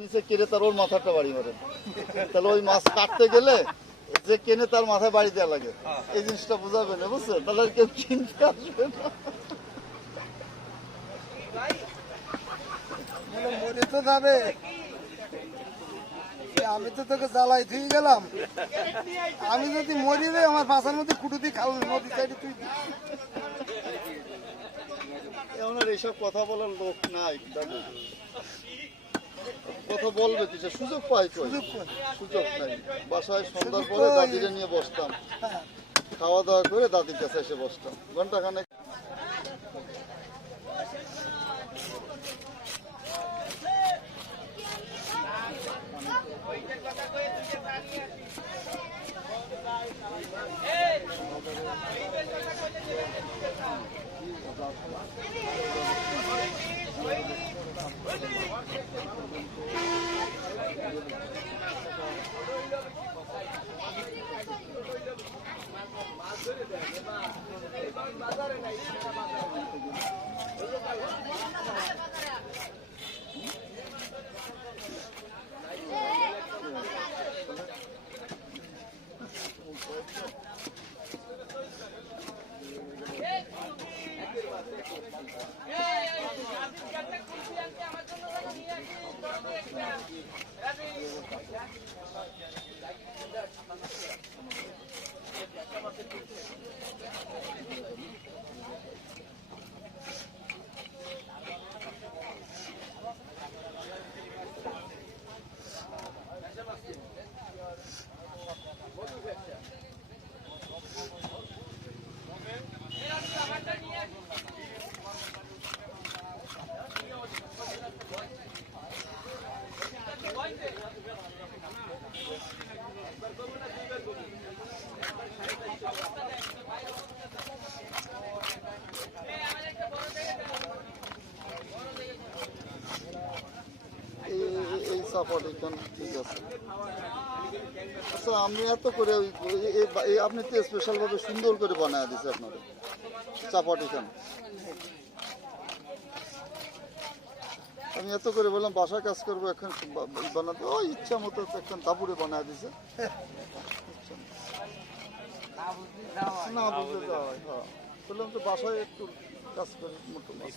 নিচে কেটে তার ওর মাথাটা বাড়ি মারে, তাহলে ওই মাছ কাটতে গেলে যে কেনে তার মাথায় বাড়ি দেওয়া লাগে। এই জিনিসটা বোঝাবে না, বুঝছো? তাহলে আর কেউ কিনতে আসবে না। মরে তো যাবে, আমি তো তোকে জ্বালাই ধুয়ে গেলাম। আমি যদি মরি রে, আমার পাশার মধ্যে কুটুতি খাল নদী সাইডে তুই। ওনার এইসব কথা বলার লোক নাই দাদু, কথা বলবে কিসে? সুযোগ পাই কই? সুযোগ নাই। বাসায় সন্ধ্যার পরে দাদিরে নিয়ে বসতাম, খাওয়া দাওয়া করে দাদির কাছে এসে বসতাম ঘন্টাখানেক। এই সাপোর্ট এখানে ঠিক আছে। আচ্ছা, আমি এত করে আপনি তো স্পেশাল ভাবে সুন্দর করে বানায় দিছে আপনাদের চাপাট এখানে। আমি এত করে বললাম বাসায় কাজ করবো, এখন বানাতে ওই ইচ্ছা মতো এখন তাপুরে বানায় দিছে। না বুঝতে যাওয়া হয়, হ্যাঁ বললাম তো বাসায় একটু কাজ করি মোটো মাছ।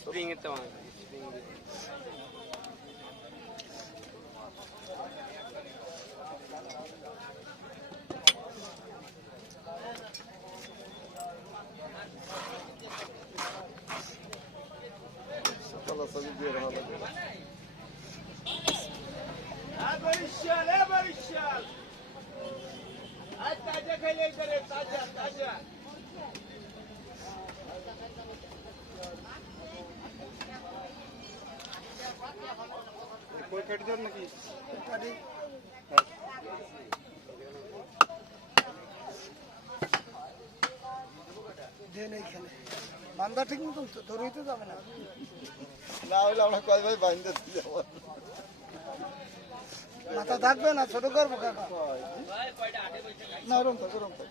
চালাচালি দিয়ে রাখা লাগে। বান্ধা ঠিক মতন ধরেইতে যাবে না, না হইলে আমরা কয় ভাই বাইন্দা দিয়ে যাবো। মাথা থাকবে না, ছোট করবো কাকা। না ওরম থাক, ওরম থাক।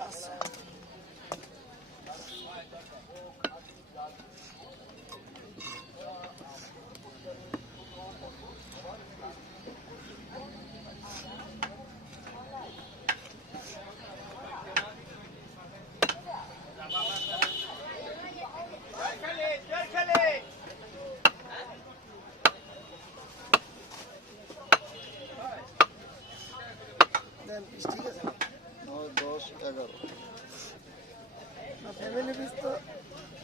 ঠিক আছে, 9, 10, 11 ফ্যামিলি পিস তো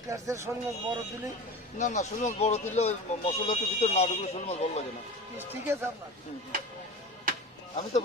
ক্যাশের শোল মাছ বড় দিলে। না না, শোল মাছ বড় দিলে ওই মশলাটার ভিতরে না ঢুকলে শোল মাছ ভালো লাগে না। ঠিক আছে আপনার। আমি তো